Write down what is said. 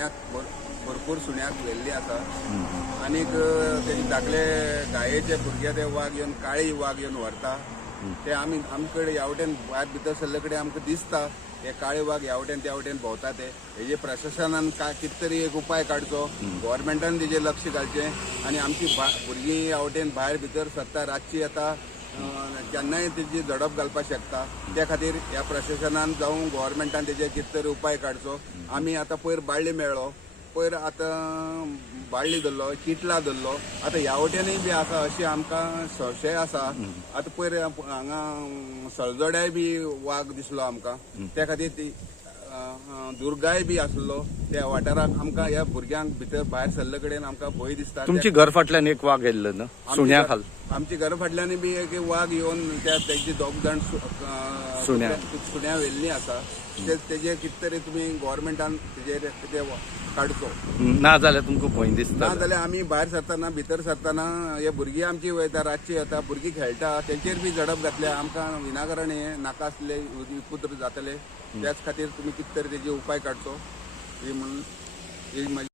भरपूर सुण्याक व्हेल्ली आसा आनीक तेजे धाकले गायेचे भुरगे ते वाघ येवन काळी वाघ येवन व्हरता ते आमचे कडेन ह्यावटेन भायर भितर सरले कडेन आमकां दिसता हे काळे वाघ ह्यावटेन त्या वटेन भोंवता ते हेजे प्रशासनान कित तरी एक उपाय काडचो गव्हर्मेंटान तेजे लक्ष घालचें आनी आमची भुरगीं ह्यावटेन भायर भितर सरता रातची येता केन्नाय तेजी झडप घालपाक शकता त्या खातीर ह्या प्रशासनान जावं गव्हर्मेंटान तेजे कित तरी उपाय काडचो आमी आतां पयर बाळ्ळी मेळ्ळो पयर आतां बाळ्ळी धरलो चिटला धरलो आतां ह्या वटेनय बी आसा अशी आमकां संशय आसा आतां पयर हांगा सळजोड्याय बी वाघ दिसलो आमकां त्या खातीर ती दुर्गाय बी आसलो त्या वाठाराक आमकां ह्या भुरग्यांक भितर भायर सरले कडेन आमकां भंय दिसता तुमची घर फाटल्यान एक वाघ येल्लो न्हू सुण्या खाल आमची घरा फाटल्यान बी एक वाघ येवन तेजे दोग जाण सुण्या व्हेल्ली आसा तेजे कित तरी तुमी गव्हर्मेंटान तेजेर कितें काडचो ना जाल्यार तुमकां भंय दिसता ना जाल्यार आमी भायर सरतना भितर सरतना हे भुरगीं आमची वयता रातची येता भुरगीं खेळटा तेंचेर बी झडप घातल्या आमकां विनाकारण हे नाका आसले विपुत्र जातले त्याच खातीर तुमी कित तरी तेजे उपाय काडचो ही म्हण